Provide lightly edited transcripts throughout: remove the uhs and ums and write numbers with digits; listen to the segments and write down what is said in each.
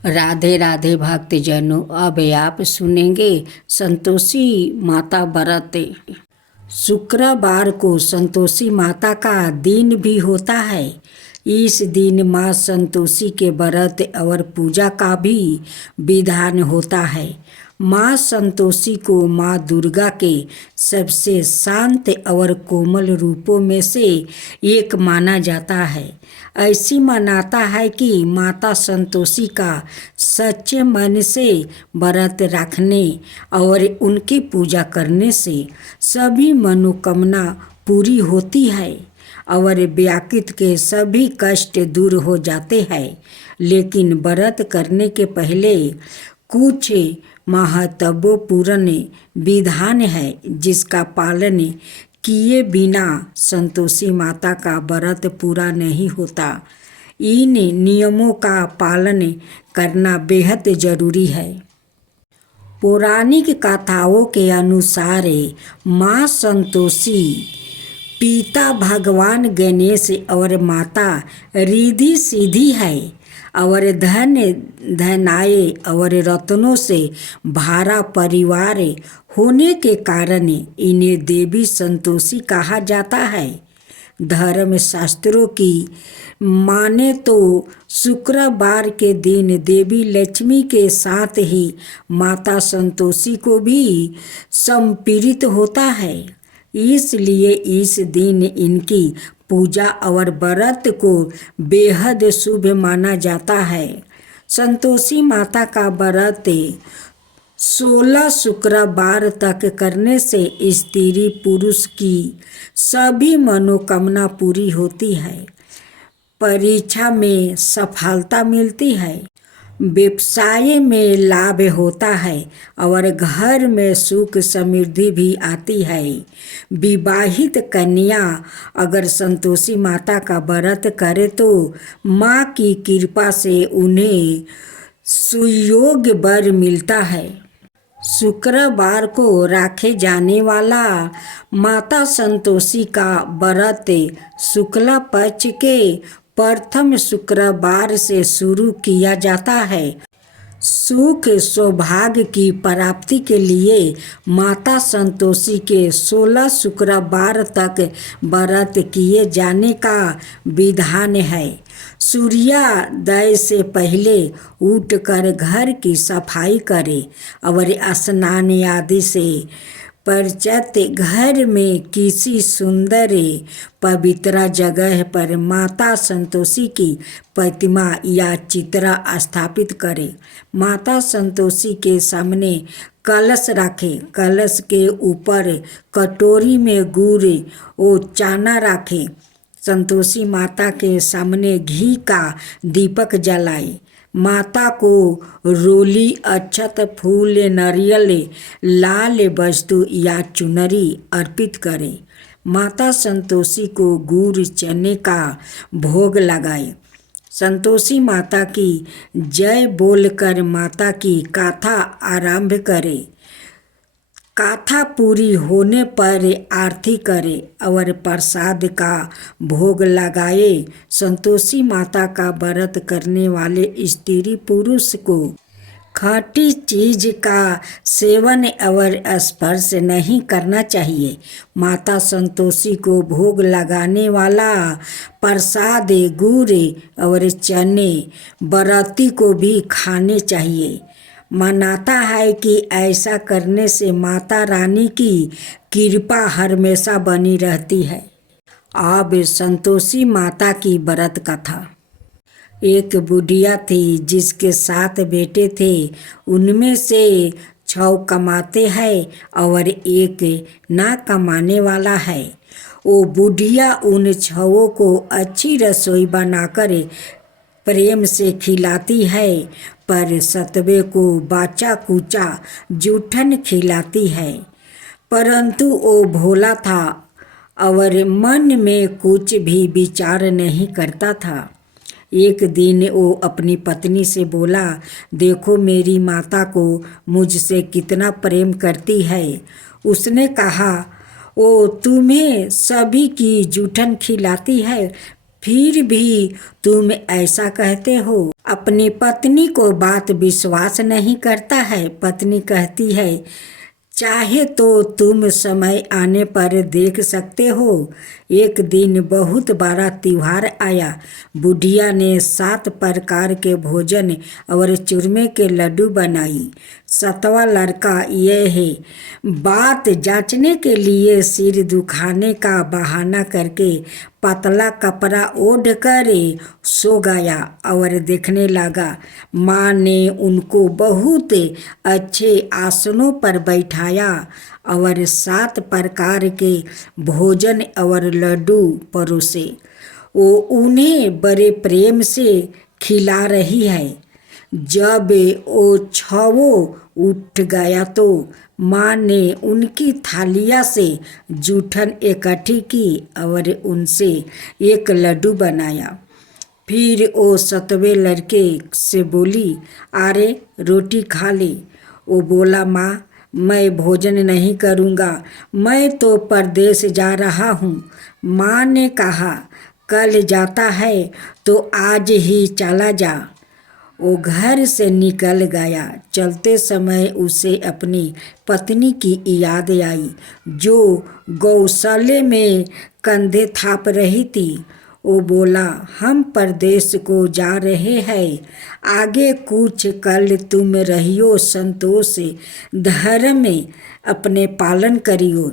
राधे राधे भक्तजनों, अब आप सुनेंगे संतोषी माता व्रत। शुक्रवार को संतोषी माता का दिन भी होता है। इस दिन माँ संतोषी के व्रत और पूजा का भी विधान होता है। माँ संतोषी को माँ दुर्गा के सबसे शांत और कोमल रूपों में से एक माना जाता है। ऐसी मान्यता है कि माता संतोषी का सच्चे मन से व्रत रखने और उनकी पूजा करने से सभी मनोकामना पूरी होती है और व्याकृत के सभी कष्ट दूर हो जाते हैं। लेकिन व्रत करने के पहले कुछ महत्वपूर्ण विधान है जिसका पालन किए बिना संतोषी माता का व्रत पूरा नहीं होता। इन नियमों का पालन करना बेहद जरूरी है। पौराणिक कथाओं के अनुसार माँ संतोषी पिता भगवान गणेश और माता रिद्धि सिद्धि है और धन धनाय और रत्नों से भरा परिवार होने के कारण इन्हें देवी संतोषी कहा जाता है। धर्म शास्त्रों की माने तो शुक्रवार के दिन देवी लक्ष्मी के साथ ही माता संतोषी को भी समर्पित होता है। इसलिए इस दिन इनकी पूजा और व्रत को बेहद शुभ माना जाता है। संतोषी माता का व्रत 16 शुक्रवार तक करने से स्त्री पुरुष की सभी मनोकामना पूरी होती है, परीक्षा में सफलता मिलती है, व्यवसाय में लाभ होता है और घर में सुख समृद्धि भी आती है। विवाहित कन्या अगर संतोषी माता का व्रत करे तो माँ की कृपा से उन्हें सुयोग्य वर मिलता है। शुक्रवार को रखे जाने वाला माता संतोषी का व्रत शुक्ला पक्ष के प्रथम शुक्रवार से शुरू किया जाता है। सुख सौभाग्य की प्राप्ति के लिए माता संतोषी के 16 शुक्रवार तक व्रत किए जाने का विधान है। सूर्योदय से पहले उठकर घर की सफाई करें और स्नान आदि से पश्चात घर में किसी सुंदर पवित्र जगह पर माता संतोषी की प्रतिमा या चित्र स्थापित करें। माता संतोषी के सामने कलश रखें। कलश के ऊपर कटोरी में गुड़ और चना रखें। संतोषी माता के सामने घी का दीपक जलाएं। माता को रोली, अक्षत, फूल, नारियल, लाल वस्तु या चुनरी अर्पित करें। माता संतोषी को गुड़ चने का भोग लगाएं। संतोषी माता की जय बोलकर माता की गाथा आरंभ करें। गाथा पूरी होने पर आरती करें और प्रसाद का भोग लगाए। संतोषी माता का व्रत करने वाले स्त्री पुरुष को खट्टी चीज का सेवन और स्पर्श नहीं करना चाहिए। माता संतोषी को भोग लगाने वाला प्रसाद गुड़ और चने व्रती को भी खाने चाहिए। मानता है कि ऐसा करने से माता रानी की कृपा हमेशा बनी रहती है। अब संतोषी माता की व्रत कथा। एक बुढ़िया थी जिसके 7 बेटे थे। उनमें से 6 कमाते हैं और एक ना कमाने वाला है। वो बुढ़िया उन 6 को अच्छी रसोई बनाकर प्रेम से खिलाती है, पर 7वें को बाचा कुचा जूठन खिलाती है। परंतु वो भोला था और मन में कुछ भी विचार नहीं करता था। एक दिन वो अपनी पत्नी से बोला, देखो मेरी माता को मुझसे कितना प्रेम करती है। उसने कहा, वो तुम्हें सभी की जूठन खिलाती है फिर भी तुम ऐसा कहते हो। अपनी पत्नी को बात विश्वास नहीं करता है। पत्नी कहती है, चाहे तो तुम समय आने पर देख सकते हो। एक दिन बहुत बड़ा त्योहार आया। बुढ़िया ने 7 प्रकार के भोजन और चूरमे के लड्डू बनाई। 7वां लड़का यह है बात जांचने के लिए सिर दुखाने का बहाना करके पतला कपड़ा ओढ़ कर सो गया और देखने लगा। माँ ने उनको बहुत अच्छे आसनों पर बैठाया और 7 प्रकार के भोजन और लड्डू परोसे। वो उन्हें बड़े प्रेम से खिला रही है। जब वो छवो उठ गया तो माँ ने उनकी थालिया से जूठन इकट्ठी की और उनसे एक लड्डू बनाया। फिर वो 7वें लड़के से बोली, अरे रोटी खा ले। वो बोला, माँ मैं भोजन नहीं करूँगा, मैं तो परदेश जा रहा हूँ। माँ ने कहा, कल जाता है तो आज ही चला जा। वो घर से निकल गया। चलते समय उसे अपनी पत्नी की याद आई जो गौशाले में कंधे थाप रही थी। वो बोला, हम परदेश को जा रहे हैं, आगे कुछ कल तुम रहियो संतोष धर्म में अपने पालन करियो।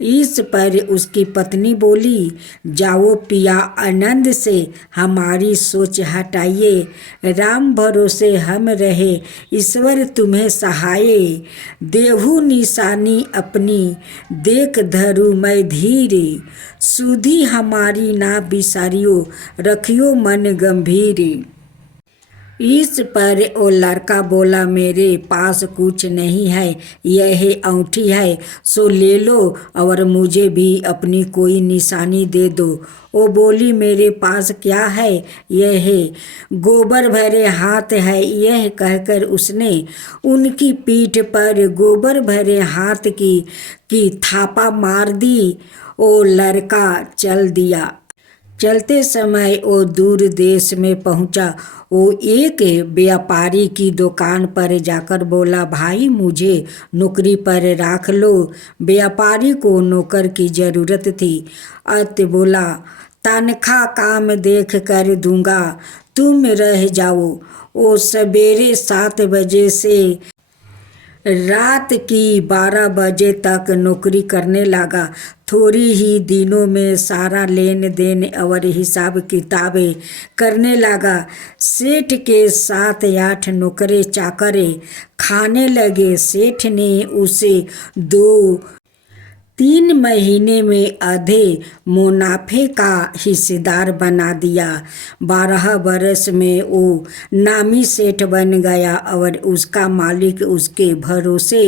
इस पर उसकी पत्नी बोली, जाओ पिया, आनंद से हमारी सोच हटाइए। राम भरोसे हम रहे, ईश्वर तुम्हें सहाये। देहु निशानी अपनी देख धरू मैं धीरे। सुधी हमारी ना बिसारियो, रखियो मन गंभीर। इस पर वो लड़का बोला, मेरे पास कुछ नहीं है, यह अंगूठी है, सो ले लो और मुझे भी अपनी कोई निशानी दे दो। वो बोली, मेरे पास क्या है, यह है गोबर भरे हाथ है। यह कहकर उसने उनकी पीठ पर गोबर भरे हाथ की थापा मार दी। वो लड़का चल दिया। चलते समय वो दूर देश में पहुंचा। वो एक व्यापारी की दुकान पर जाकर बोला, भाई मुझे नौकरी पर रख लो। व्यापारी को नौकर की ज़रूरत थी। अत बोला, तनख्वाह काम देख कर दूंगा, तुम रह जाओ। वो सवेरे 7 बजे से रात की 12 बजे तक नौकरी करने लगा। थोड़ी ही दिनों में सारा लेन देन और हिसाब किताबें करने लगा। सेठ के 7-8 नौकरे चाकरे खाने लगे। सेठ ने उसे 2-3 महीने में आधे मुनाफे का हिस्सेदार बना दिया। 12 बरस में वो नामी सेठ बन गया और उसका मालिक उसके भरोसे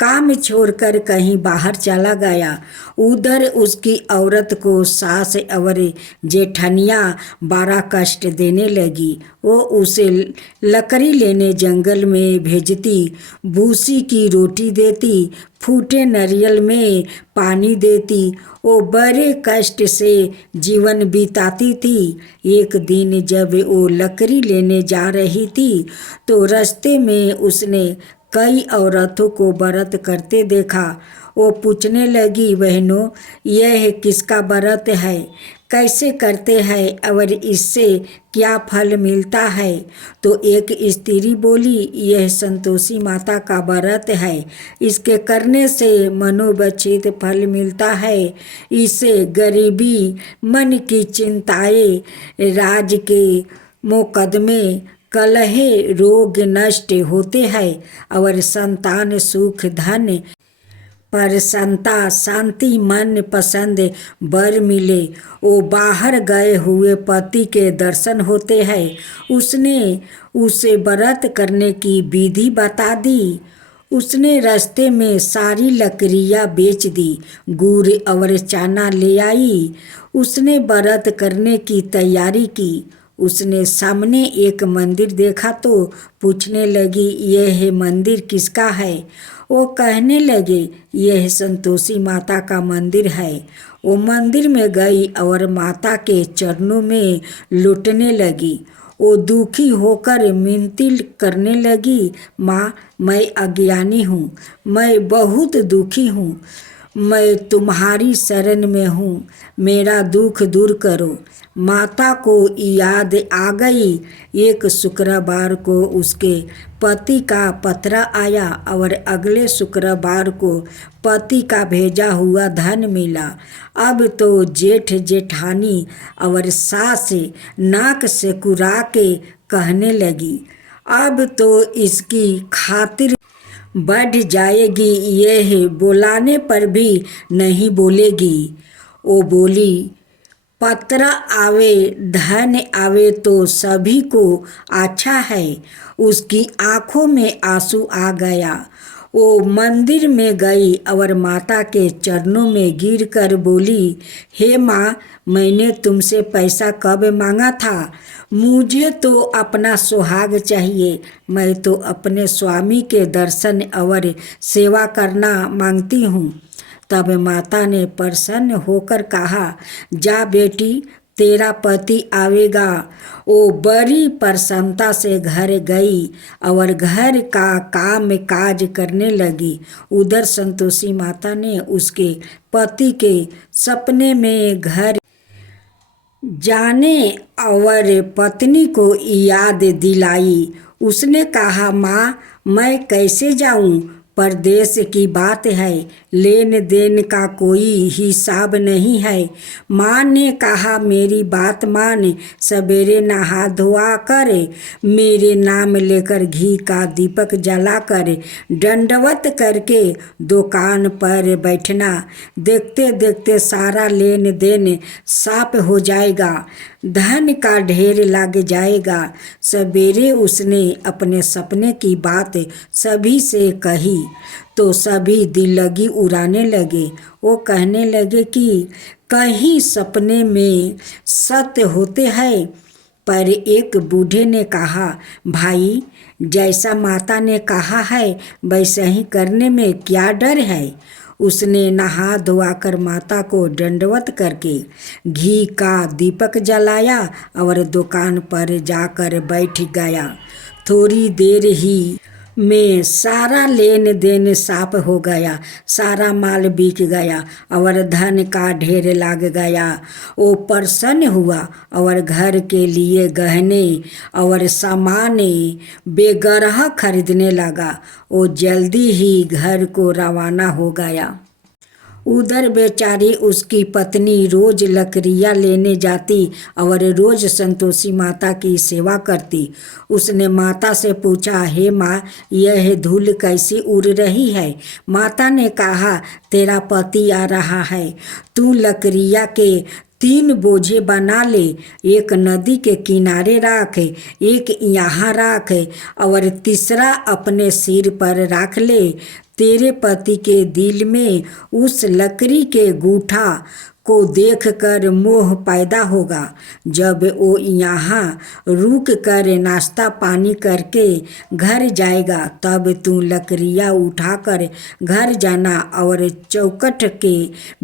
काम छोड़कर कहीं बाहर चला गया। उधर उसकी औरत को सास और जेठनिया बड़ा कष्ट देने लगी। वो उसे लकड़ी लेने जंगल में भेजती, भूसी की रोटी देती, फूटे नारियल में पानी देती। वो बड़े कष्ट से जीवन बिताती थी। एक दिन जब वो लकड़ी लेने जा रही थी तो रास्ते में उसने कई औरतों को व्रत करते देखा। वो पूछने लगी, बहनों यह किसका व्रत है, कैसे करते हैं और इससे क्या फल मिलता है? तो एक स्त्री बोली, यह संतोषी माता का व्रत है, इसके करने से मनोवांछित फल मिलता है। इससे गरीबी, मन की चिंताएं, राज के मुकदमे, कलहे, रोग नष्ट होते हैं और संतान, सुख, धन, प्रसन्नता, शांति, मन पसंद वर मिले। वो बाहर गए हुए पति के दर्शन होते हैं। उसने उसे व्रत करने की विधि बता दी। उसने रास्ते में सारी लकड़ियाँ बेच दी, गुड़ और चना ले आई। उसने व्रत करने की तैयारी की। उसने सामने एक मंदिर देखा तो पूछने लगी, यह मंदिर किसका है? वो कहने लगे, यह संतोषी माता का मंदिर है। वो मंदिर में गई और माता के चरणों में लुटने लगी। वो दुखी होकर मिनती करने लगी, माँ, मैं अज्ञानी हूँ, मैं बहुत दुखी हूँ, मैं तुम्हारी शरण में हूँ, मेरा दुख दूर करो। माता को याद आ गई। एक शुक्रवार को उसके पति का पत्र आया और अगले शुक्रवार को पति का भेजा हुआ धन मिला। अब तो जेठ जेठानी और सास नाक से कुरा के कहने लगी, अब तो इसकी खातिर बढ़ जाएगी, यह बुलाने पर भी नहीं बोलेगी। वो बोली, पत्र आवे धन आवे तो सभी को अच्छा है। उसकी आंखों में आंसू आ गया। वो मंदिर में गई और माता के चरणों में गिरकर बोली, हे माँ, मैंने तुमसे पैसा कब मांगा था? मुझे तो अपना सुहाग चाहिए। मैं तो अपने स्वामी के दर्शन और सेवा करना मांगती हूँ। तब माता ने प्रसन्न होकर कहा, जा बेटी, तेरा पति आवेगा। वो बड़ी प्रसन्नता से घर गई और घर का काम काज करने लगी। उधर संतोषी माता ने उसके पति के सपने में घर जाने और पत्नी को याद दिलाई। उसने कहा, माँ, मैं कैसे जाऊँ? परदेश की बात है, लेन देन का कोई हिसाब नहीं है। माँ ने कहा, मेरी बात मान, सवेरे नहा धोआ कर मेरे नाम लेकर घी का दीपक जला कर दंडवत करके दुकान पर बैठना। देखते देखते सारा लेन देन साफ हो जाएगा, धन का ढेर लग जाएगा। सवेरे उसने अपने सपने की बात सभी से कही तो सभी दिल लगी उड़ाने लगे। वो कहने लगे कि कहीं सपने में सत्य होते हैं। पर एक बूढ़े ने कहा, भाई, जैसा माता ने कहा है वैसा ही करने में क्या डर है? उसने नहा धोआकर माता को दंडवत करके घी का दीपक जलाया और दुकान पर जाकर बैठ गया। थोड़ी देर ही में सारा लेन देन साफ हो गया, सारा माल बिक गया और धन का ढेर लग गया। वो प्रसन्न हुआ और घर के लिए गहने और सामान बेगरह खरीदने लगा। वो जल्दी ही घर को रवाना हो गया। उधर बेचारी उसकी पत्नी रोज लकड़ियाँ लेने जाती और रोज संतोषी माता की सेवा करती। उसने माता से पूछा, हे माँ, यह धूल कैसी उड़ रही है? माता ने कहा, तेरा पति आ रहा है, तू लकड़ियाँ के 3 बोझे बना ले, एक नदी के किनारे रख, एक यहाँ रख और तीसरा अपने सिर पर रख ले। तेरे पति के दिल में उस लकड़ी के गूठा को देखकर मोह पैदा होगा। जब वो यहाँ रुक कर नाश्ता पानी करके घर जाएगा तब तू लकड़ियाँ उठाकर घर जाना और चौखट के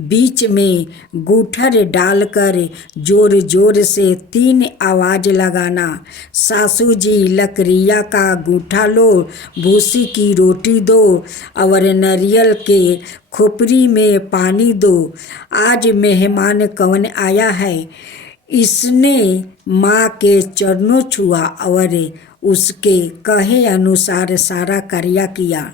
बीच में गूठर डालकर जोर जोर से 3 आवाज़ लगाना, सासू जी लकड़ियाँ का गूठा लो, भूसी की रोटी दो और नारियल के खोपड़ी में पानी दो। आज मेहमान कौन आया है? इसने माँ के चरणों छुआ और उसके कहे अनुसार सारा कार्य किया।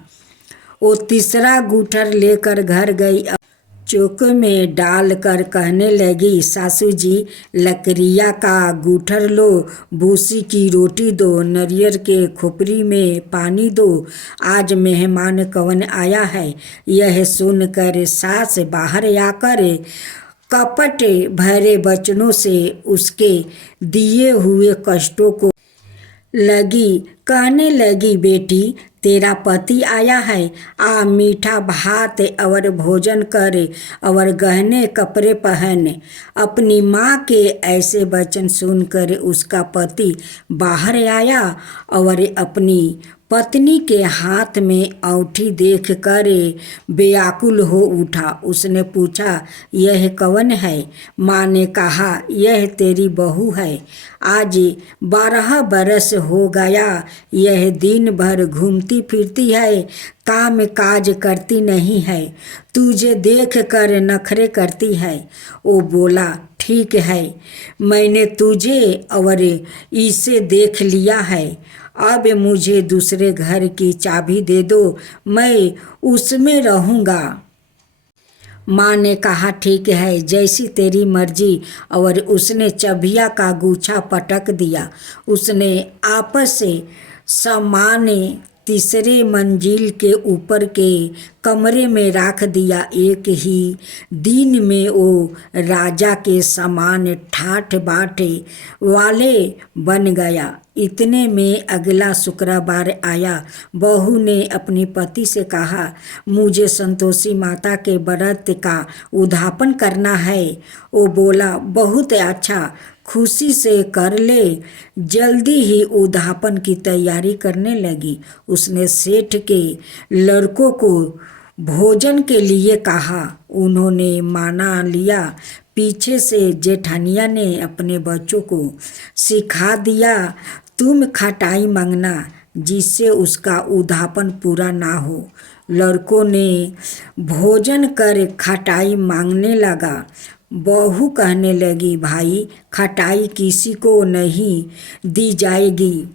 वो तीसरा गूठर लेकर घर गई, चौक में डालकर कहने लगी, सासू जी लकड़ियाँ का गूठर लो, भूसी की रोटी दो, नारियल के खोपड़ी में पानी दो, आज मेहमान कौन आया है। यह सुनकर सास बाहर आकर कपट भरे वचनों से उसके दिए हुए कष्टों को लगी कहने लगी, बेटी, तेरा पति आया है, आ मीठा भात और भोजन कर और गहने कपड़े पहन। अपनी माँ के ऐसे वचन सुनकर उसका पति बाहर आया और अपनी पत्नी के हाथ में औंठी देख कर व्याकुल हो उठा। उसने पूछा, यह कौन है? माँ ने कहा, यह तेरी बहू है। आज 12 बरस हो गया, यह दिन भर घूमती फिरती है, काम काज करती नहीं है, तुझे देख कर नखरे करती है। वो बोला, ठीक है, मैंने तुझे और इसे देख लिया है, अब मुझे दूसरे घर की चाबी दे दो, मैं उसमें रहूँगा। माँ ने कहा, ठीक है, जैसी तेरी मर्जी। और उसने चबिया का गुच्छा पटक दिया। उसने आपस से सामान तीसरे मंजिल के ऊपर के कमरे में रख दिया। एक ही दिन में वो राजा के समान ठाठ बाट वाले बन गया। इतने में अगला शुक्रवार आया। बहू ने अपनी पति से कहा, मुझे संतोषी माता के व्रत का उद्यापन करना है। वो बोला, बहुत अच्छा, खुशी से कर ले। जल्दी ही उद्यापन की तैयारी करने लगी। उसने सेठ के लड़कों को भोजन के लिए कहा। उन्होंने माना लिया। पीछे से जेठानिया ने अपने बच्चों को सिखा दिया, तुम खटाई मांगना जिससे उसका उद्यापन पूरा ना हो। लड़कों ने भोजन कर खटाई मांगने लगा। बहू कहने लगी, भाई, खटाई किसी को नहीं दी जाएगी,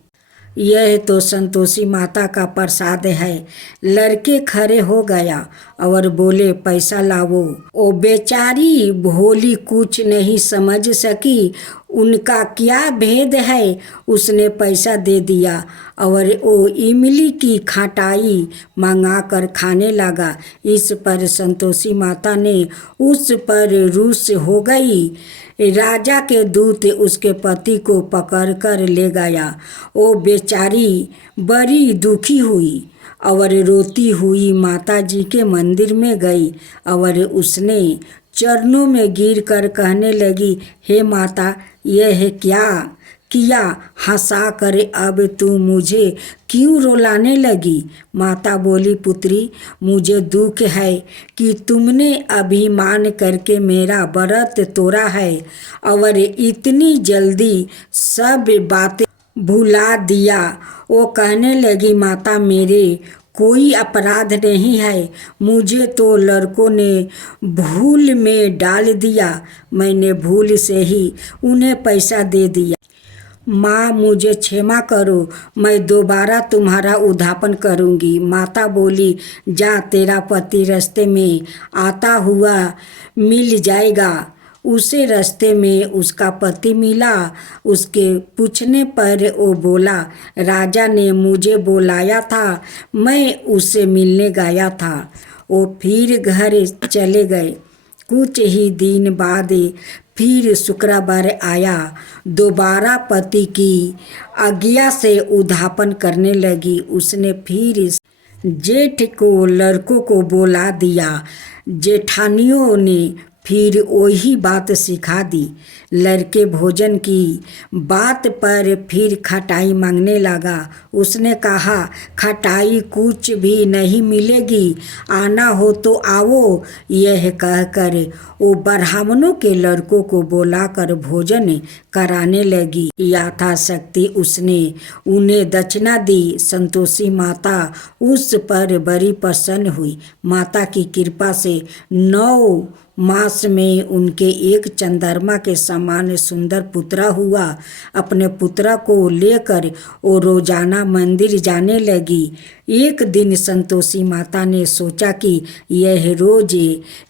यह तो संतोषी माता का प्रसाद है। लड़के खड़े हो गया और बोले, पैसा लाओ। ओ बेचारी भोली कुछ नहीं समझ सकी, उनका क्या भेद है। उसने पैसा दे दिया और वो इमली की खटाई मंगा कर खाने लगा। इस पर संतोषी माता ने उस पर रुष्ट हो गई। राजा के दूत उसके पति को पकड़ कर ले गया। वो बेचारी बड़ी दुखी हुई और रोती हुई माता जी के मंदिर में गई और उसने चरणों में गिर कर कहने लगी, हे माता, यह क्या किया? हंसा कर अब तू मुझे क्यों रुलाने लगी? माता बोली, पुत्री, मुझे दुख है कि तुमने अभिमान करके मेरा व्रत तोड़ा है और इतनी जल्दी सब बातें भुला दिया। वो कहने लगी, माता, मेरे कोई अपराध नहीं है, मुझे तो लड़कों ने भूल में डाल दिया, मैंने भूल से ही उन्हें पैसा दे दिया। माँ, मुझे क्षमा करो, मैं दोबारा तुम्हारा उद्यापन करूँगी। माता बोली, जा, तेरा पति रास्ते में आता हुआ मिल जाएगा। उसे रास्ते में उसका पति मिला। उसके पूछने पर वो बोला, राजा ने मुझे बुलाया था, मैं उससे मिलने गया था। वो फिर घर चले गए। कुछ ही दिन बाद फिर शुक्रवार आया। दोबारा पति की आज्ञा से उद्यापन करने लगी। उसने फिर जेठ को लड़कों को बुला दिया। जेठानियों ने फिर वही बात सिखा दी। लड़के भोजन की बात पर फिर खटाई मांगने लगा। उसने कहा, खटाई कुछ भी नहीं मिलेगी, आना हो तो आओ। यह कहकर वो ब्राह्मणों के लड़कों को बुलाकर भोजन कराने लगी। यथाशक्ति उसने उन्हें दक्षिणा दी। संतोषी माता उस पर बड़ी प्रसन्न हुई। माता की कृपा से 9 मास में उनके एक चंद्रमा के समान सुंदर पुत्रा हुआ। अपने पुत्रा को लेकर वो रोजाना मंदिर जाने लगी। एक दिन संतोषी माता ने सोचा कि यह रोज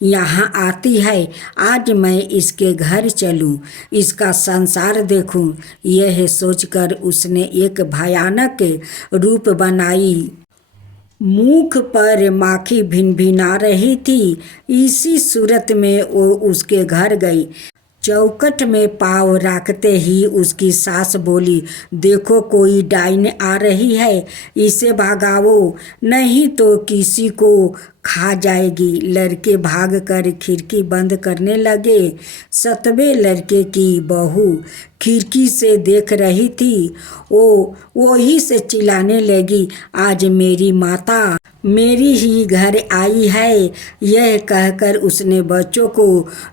यहाँ आती है, आज मैं इसके घर चलूँ, इसका संसार देखूँ। यह सोचकर उसने एक भयानक रूप बनाई। मुख पर माखी भिनभिना रही थी। इसी सूरत में वो उसके घर गई। चौखट में पाँव रखते ही उसकी सास बोली, देखो कोई डाइन आ रही है, इसे भगाओ, नहीं तो किसी को खा जाएगी। लड़के भाग कर खिड़की बंद करने लगे। 7वें लड़के की बहू खिड़की से देख रही थी। वो ही से चिल्लाने लगी, आज मेरी माता मेरी ही घर आई है। यह कहकर उसने बच्चों को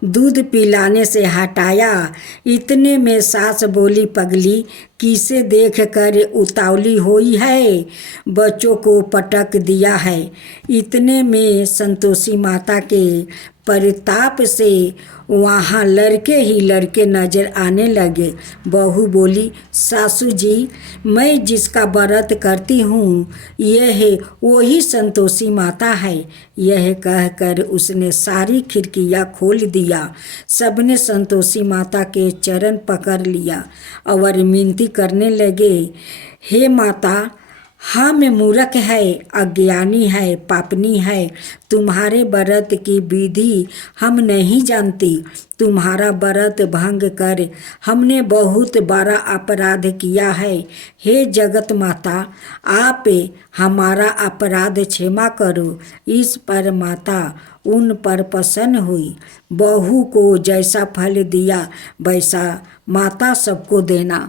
दूध पिलाने से हटाया। इतने में सास बोली, पगली किसे देख कर उतावली हुई है, बच्चों को पटक दिया है। इतने में संतोषी माता के परिताप से वहाँ लड़के ही लड़के नजर आने लगे। बहू बोली, सासू जी, मैं जिसका व्रत करती हूँ यह वही संतोषी माता है। यह कहकर उसने सारी खिड़कियाँ खोल दिया। सबने संतोषी माता के चरण पकड़ लिया और विनती करने लगे, हे माता, हम मूर्ख है, अज्ञानी है, पापनी है। तुम्हारे व्रत की विधि हम नहीं जानती। तुम्हारा व्रत भंग कर हमने बहुत बड़ा अपराध किया है। हे जगत माता, आप हमारा अपराध क्षमा करो। इस पर माता उन पर प्रसन्न हुई। बहू को जैसा फल दिया वैसा माता सबको देना।